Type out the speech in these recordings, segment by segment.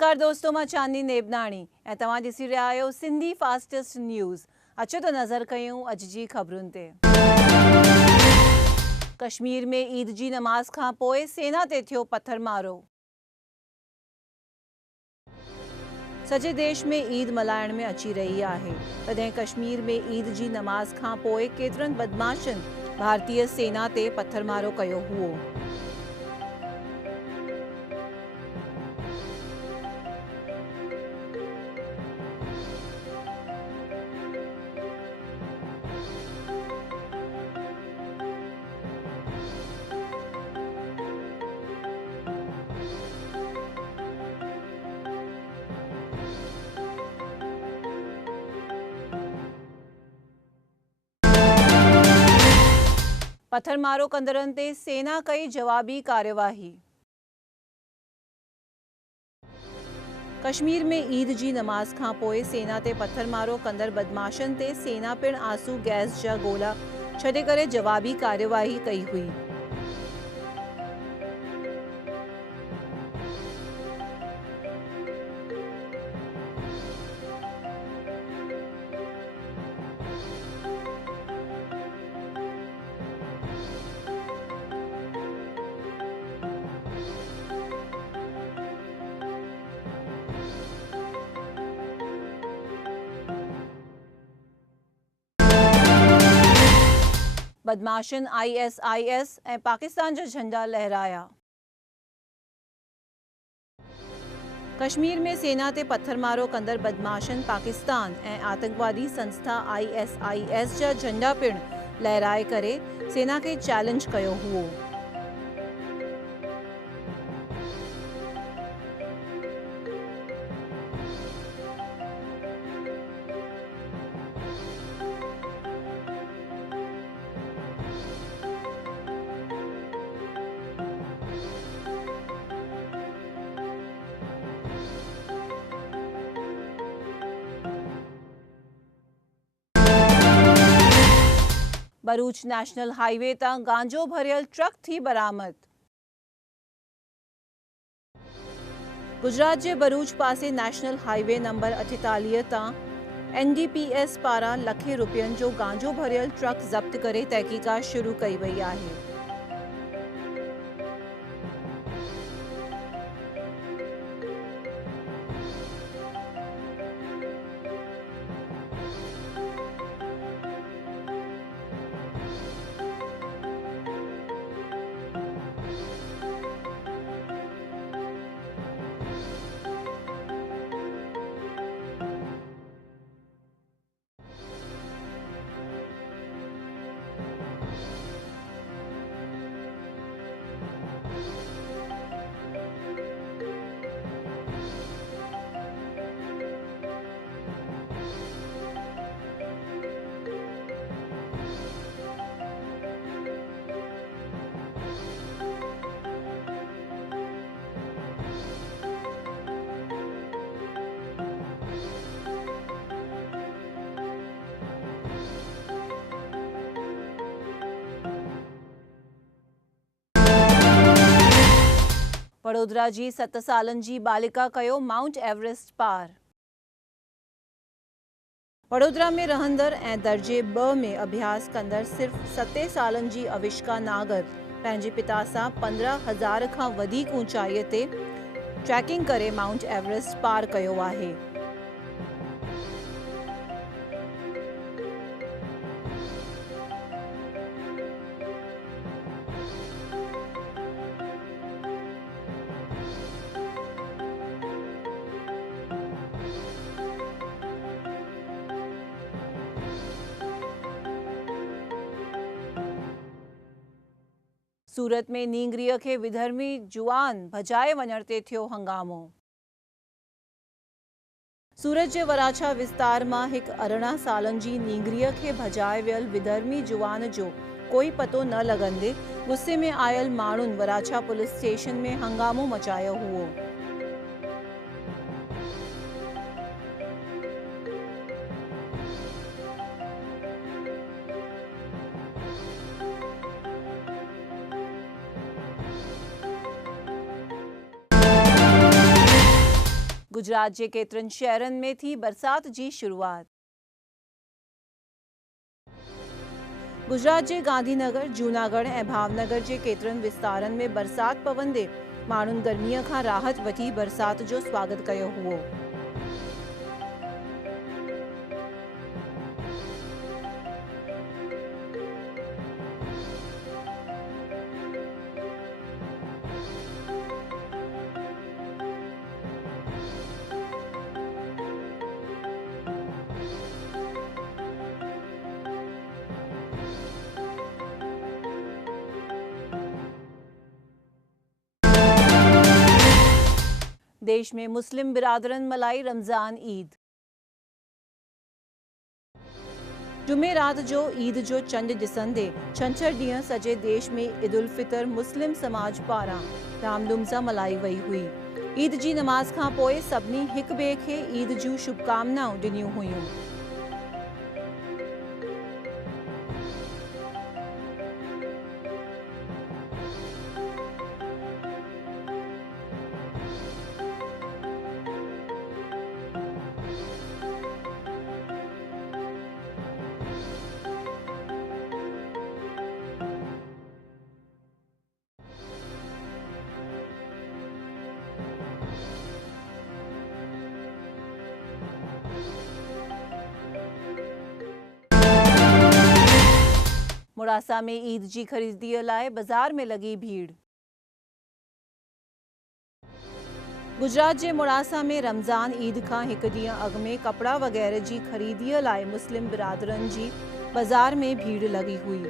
नमस्कार दोस्तों, मां चांदनी नेबनाणी ऐं तव्हां ॾिसी रहिया आहियो सिंधी फास्टेस्ट न्यूज़। अचो त नज़र कयूं अॼु जी ख़बरुनि ते। कश्मीर में ईद जी नमाज़ खां पोइ सेना ते थियो पथरमारो। सॼे देश में ईद मल्हाइण में अची रही आहे, तॾहिं कश्मीर में ईद जी नमाज़ खां पोइ केतिरनि बदमाशनि भारतीय सेना ते पथरमारो कयो हुओ। पथरमारो कंदड़नि ते सेना कई जवाबी कार्यवाही। कश्मीर में ईद जी नमाज़ खां पोइ सेना ते पथरमारो कंदड़ बदमाशनि ते सेना पिणु आंसू गैस जा गोला छॾे करे जवाबी कार्यवाही कई हुई। बदमाशन ISIS ऐं पाकिस्तान जा झंडा लहराया। कश्मीर में सेना ते पथरमारो कंदड़ बदमाशन पाकिस्तान ऐं आतंकवादी संस्था ISIS जा झंडा पिणु लहराए करे सेना खे चैलेंज कयो हुओ। भरूच नेशनल हाईवे तां गांजो भरियल ट्रक थी बरामद। गुजरात जे भरूच पासे नेशनल हाईवे नंबर 48 तां NDPS पारां लखे रुपयनि जो गांजो भरियल ट्रक ज़ब्त करे तहक़ीक़ात शुरू कई वई आहे। वडोदरा जी 7 सालनि जी बालिका कयो माउंट एवरेस्ट पार। वडोदरा में रहंदड़ ऐं दर्जे 2 में अभ्यास कंदड़ सिर्फ़ 7 सालनि जी अविष्का नागर पंहिंजे पिता सां 15,000 खां वधीक ऊचाईअ ते ट्रैकिंग करे माउंट एवरेस्ट पार कयो आहे। सूरत में नींगरीअ खे विधर्मी जुआन भॼाए वञण ते थियो हंगामो। सूरत जे वराछा विस्तार मां हिकु 18 सालनि जी नींगरीअ खे भॼाए वियल विधर्मी जुआन जो कोई पतो न लॻंदे गुस्से में आयल माण्हुनि वराछा पुलिस स्टेशन में हंगामो मचायो हुओ। गुजरात जे केतिरनि शहरनि में थी बरसात जी शुरूआत। गुजरात जे गांधीनगर, जूनागढ़ ऐं भावनगर जे केतिरनि विस्तारनि में बरसात पवंदे माण्हुनि गर्मीअ खां राहत वठी बरसात जो स्वागत कयो हुओ। देश में मुस्लिम बिरादरन मलाई रमज़ान ईद। जुमे रात जो ईद जो चंड ॾिसंदे छंछरु ॾींहुं सॼे देश में ईद उल फितर मुस्लिम समाज पारां धामधूम सां मल्हाई वई हुई। ईद जी नमाज़ खां पोइ सभिनी हिक ॿिए खे ईद जूं शुभकामनाऊं ॾिनियूं हुयूं। मोड़ासा में ईद जी ख़रीदीअ लाइ बाज़ार में लगी भीड़। गुजरात जे मोड़ासा में रमज़ान ईद खां हिकु ॾींहुं अॻु में कपड़ा वग़ैरह जी ख़रीदीअ लाइ मुस्लिम बिरादरनि जी बाज़ार में भीड़ लगी हुई।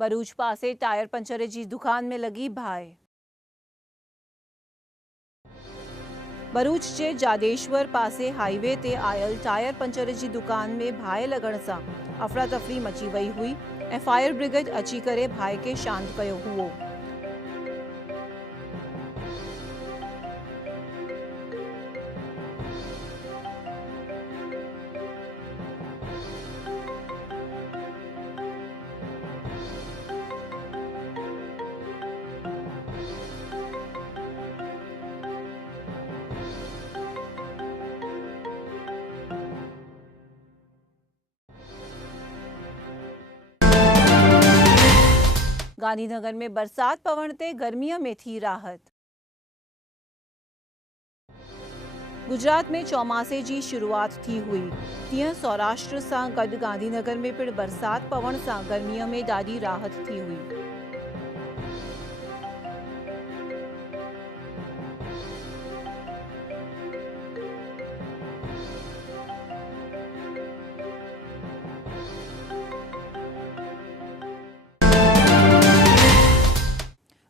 भरूच पासे टायर पंचर जी दुकान में लगी बाहि। भरूच जे जाडेश्वर पासे हाईवे ते आयल टायर पंचर जी दुकान में बाहि लॻण सां अफरा तफरी मची वई हुई ऐं फायर ब्रिगेड अची करे बाहि खे शांत कयो हुओ। गांधीनगर में बरसात पवण ते गर्मीअ में थी राहत। गुजरात में चौमासे जी शुरूआत थी हुई, तीअं सौराष्ट्र सां गॾु गांधीनगर में पिणु बरसात पवण सां गर्मीअ में ॾाढी राहत थी हुई।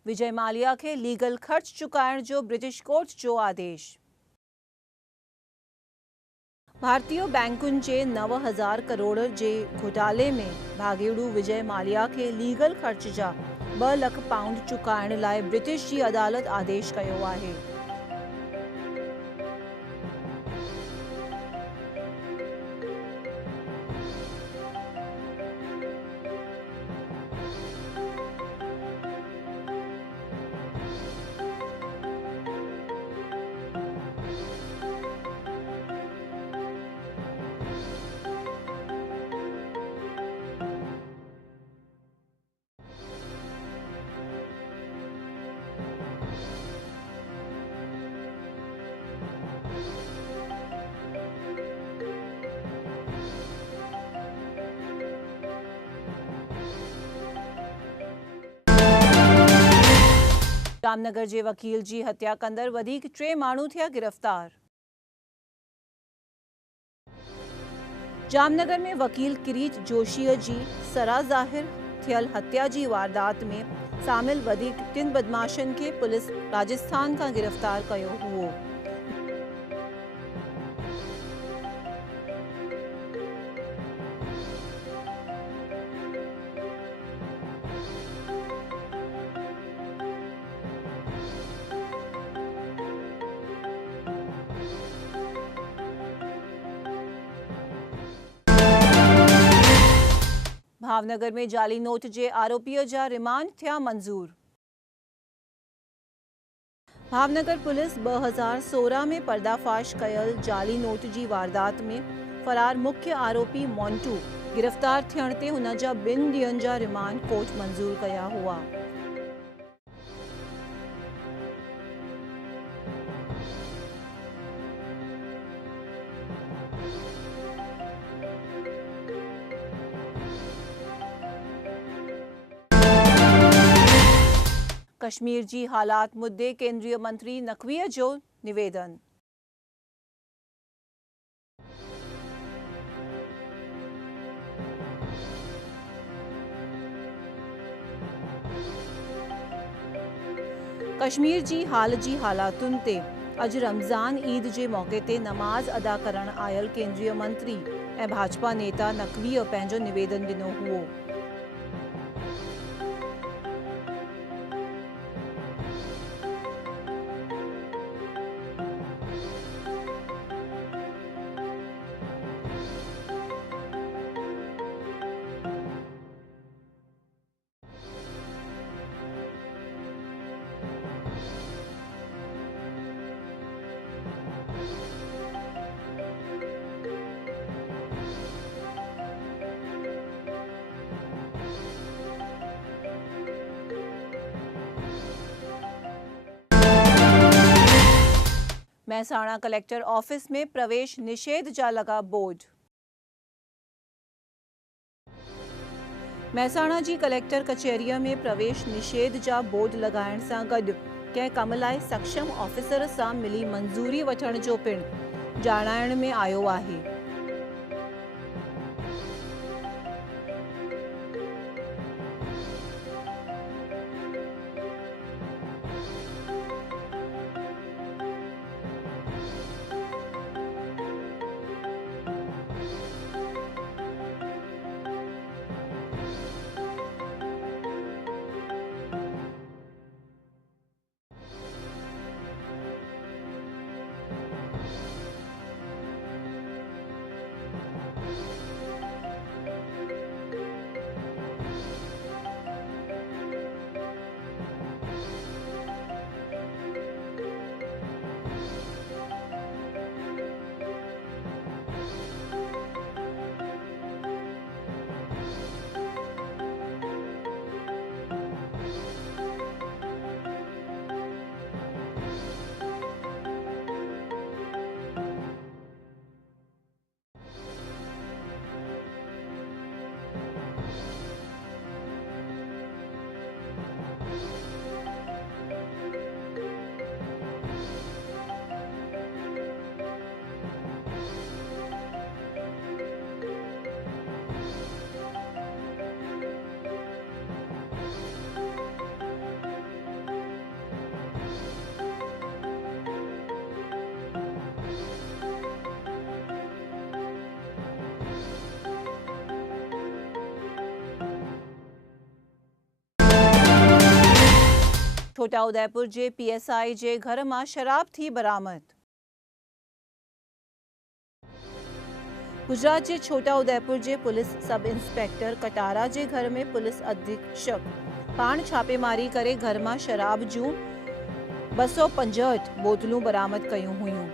विजय माल्या खे लीगल ख़र्च चुकाइण जो ब्रिटिश कोर्ट जो आदेश। भारतीय बैंकुनि जे 9,000 करोड़ जे घोटाले में भाॻेड़ू विजय माल्या खे लीगल ख़र्च जा 2 लख पाउंड चुकाइण लाइ ब्रिटिश जी अदालत आदेश कयो आहे। जामनगर जे वकील जी हत्या कंदड़ वधीक 3 माण्हू थिया गिरफ़्तार। जामनगर में वकील किरीट जोशीअ जी सरा ज़ाहिर थियल हत्या जी वारदात में शामिल वधीक 3 बदमाशनि खे पुलिस राजस्थान खां गिरफ़्तार कयो हुओ। भावनगर में जाली नोट जे आरोपीअ जा रिमांड थिया मंजूर। भावनगर पुलिस 2016 में पर्दाफाश कयल जाली नोट जी वारदात में फरार मुख्य आरोपी मोंटू गिरफ्तार थियण ते हुन जा 2 ॾींहनि जा रिमांड कोर्ट मंजूर कया हुआ। कश्मीर जी हालात मुद्दे केंद्रीय मंत्री नक़वीअ जो निवेदन। कश्मीर जी हाल जी हालातुनि ते अॼु रमज़ान ईद जे मौक़े ते नमाज़ अदा करण आयल केंद्रीय मंत्री ऐं भाजपा नेता नक़वीअ पंहिंजो निवेदन ॾिनो हुओ। महसाणा कलेक्टर ऑफिस में प्रवेश निषेध जा लगा बोर्ड। महसाणा जी कलेक्टर कचहरीअ में प्रवेश निषेध जा बोर्ड लॻाइण सां गॾु कंहिं कम लाइ सक्षम ऑफिसर सां मिली मंज़ूरी वठण जो पिणु ॼाणाइण में आयो आहे। छोटा उदयपुर जे पीएसआई जे घर मां शराब थी बरामद। गुजरात जे छोटा उदयपुर जे पुलिस सब इंस्पेक्टर कटारा जे घर में पुलिस अधीक्षक पाण छापेमारी करे घर मां शराब जूं 265 बोतलूं बरामद कयूं हुयूं।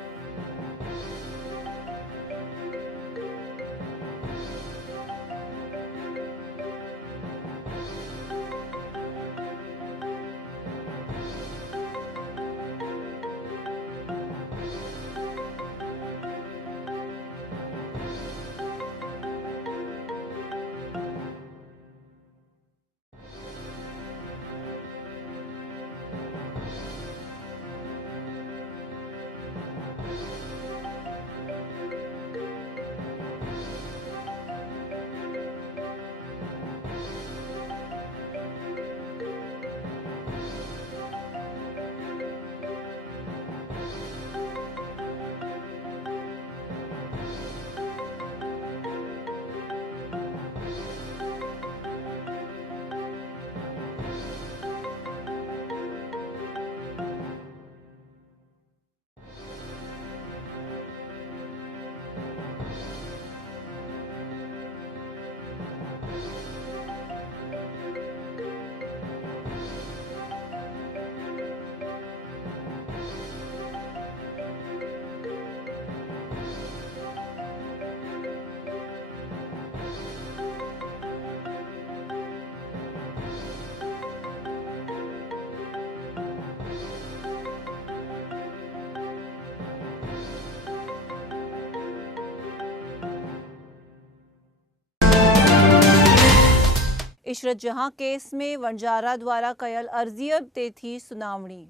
इशरत जहां केस में वणजारा द्वारा कयल अर्ज़ीअ ते थी सुनावणी।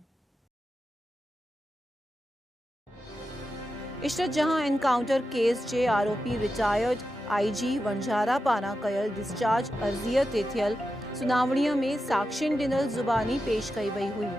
इशरत जहां एनकाउंटर केस जे आरोपी रिटायर्ड IG वणजारा पारां कयल डिस्चार्ज अर्ज़ीअ ते थियल सुनावणीअ में साक्ष्यनि ॾिनल ज़ुबानी पेश कई वई हुई।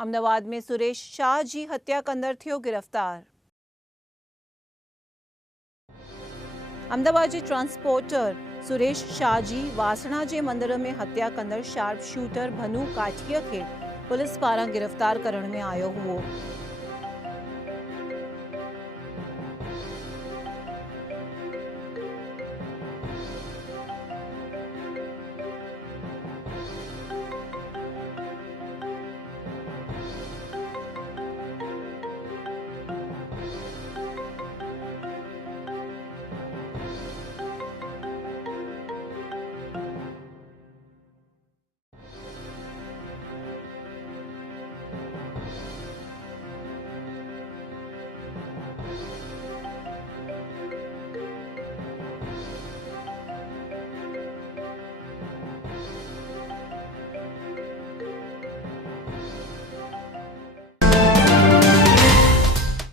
अहमदाबाद में सुरेश शाह जी हत्या कंदड़ थियो गिरफ़्तार। अहमदाबाद जे ट्रांसपोर्टर सुरेश शाह जी वासणा जे मंदिर में हत्या कंदड़ शार्प शूटर भनू काठीअ खे पुलिस पारां गिरफ़्तार करण में आयो हुओ।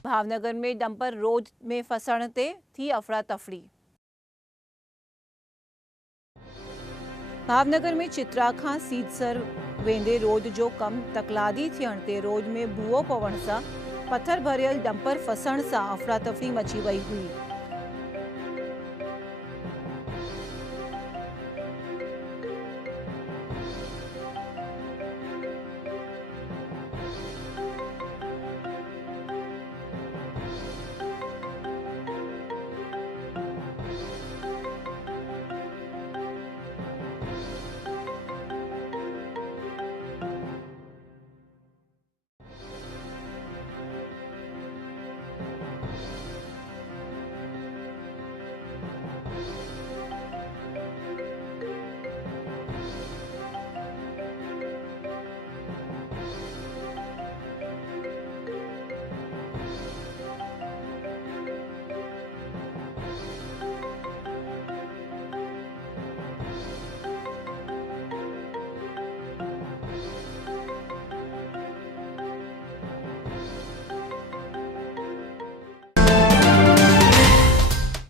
भावनगर में डंपर रोड में फसण ते थी अफरा तफरी। भावनगर में चित्रा खां सीदसर वेंदे रोड जो कम तकलादी थियण ते रोड में भूओ पवण सां पत्थर भरियल डंपर फसण सां अफरा तफरी मची वई हुई।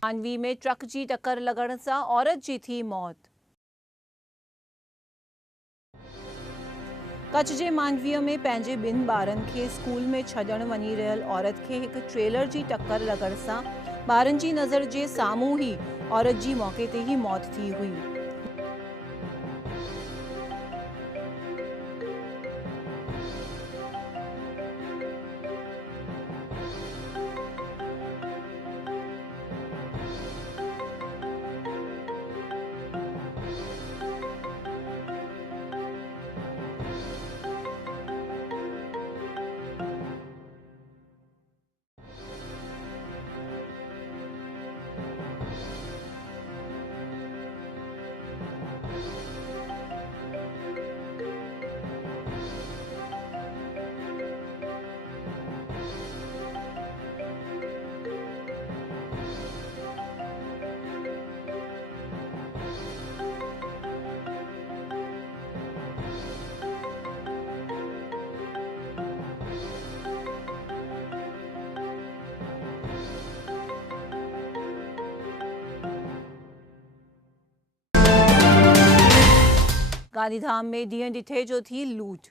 मांडवी में ट्रक जी टक्कर लॻण सां औरत जी थी मौत। कच्छ जे मांडवीअ में पंहिंजे ॿिनि ॿारनि खे स्कूल में छॾण वञी रहियल औरत खे हिकु ट्रेलर जी टक्कर लॻण सां ॿारनि जी नज़र जे साम्हूं ई औरत जी मौके ते ई मौत थी हुई। गांधीधाम में ॾींहं ॾिठे जो थी लूट।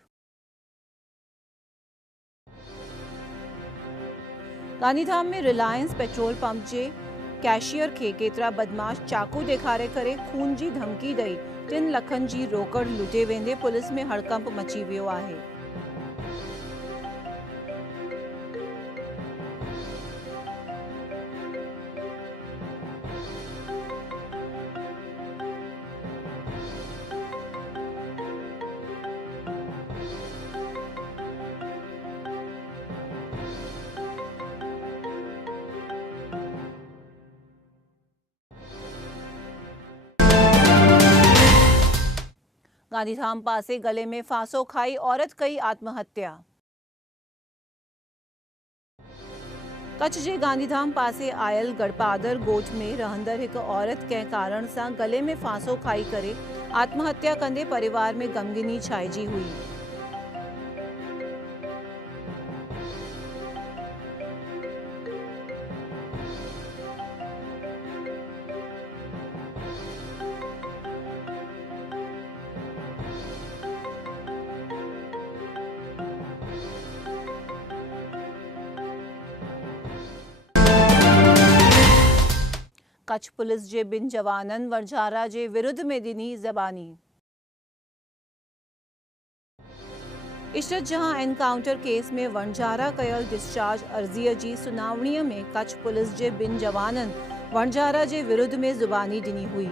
गांधीधाम में रिलायंस पेट्रोल पंप जे कैशियर खे केतिरा बदमाश चाकू ॾेखारे करे खून जी धमकी ॾेई 3 लखनि जी रोकड़ लूटे वेंदे पुलिस में हड़कंप मची वियो आहे। गांधीधाम पासे गले में फांसो खाई औरत कई आत्महत्या। कच्छ जे गांधीधाम पासे आयल गढ़पादर गोठ में रहंदड़ एक औरत कंहिं कारण सां गले में फांसो खाई करे आत्महत्या कंदे परिवार में गमगिनी छाइजी हुई। कच्छ पुलिस जे 2 जवाननि वणझारा जे विरुद्ध में ॾिनी ज़बानी। इशरत जहां एनकाउंटर केस में वणझारा कयल डिस्चार्ज अर्ज़ीअ जी सुनावणीअ में कच्छ पुलिस जे 2 जवाननि वणझारा जे विरुद्ध में ज़ुबानी ॾिनी हुई।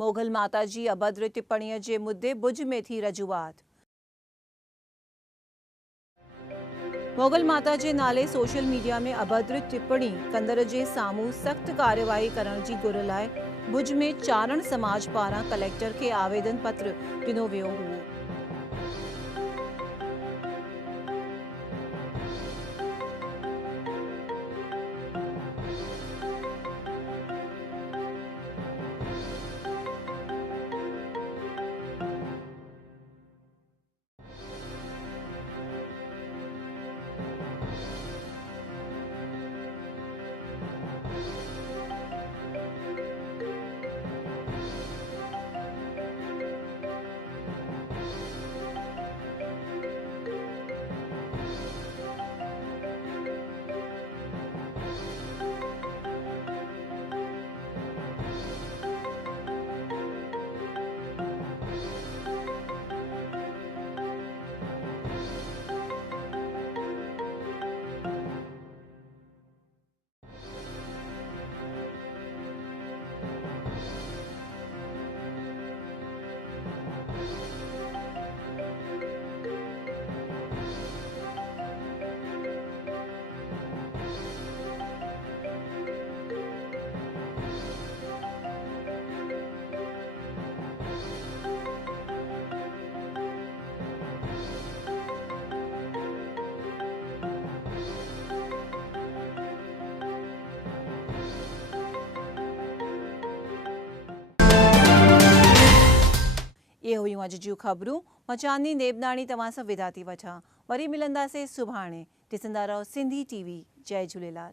मोगल माता जी अभद्र टिप्पणीअ जे मुद्दे भुज में थी रजूआत। मोगल माता जे नाले सोशल मीडिया में अभद्र टिप्पणी कंदड़ जे साम्हूं सख़्त कार्यवाही करण जी घुर लाइ भुज में चारण समाज पारां कलेक्टर खे आवेदन पत्र ॾिनो वियो हो। ये हुयूं अॼु जूं ख़बरूं। मां चांदनी नेबनाणी तव्हां सां विदा थी वठां। वरी मिलंदासीं सुभाणे। ॾिसंदा रहो सिंधी TV। जय झूलेलाल।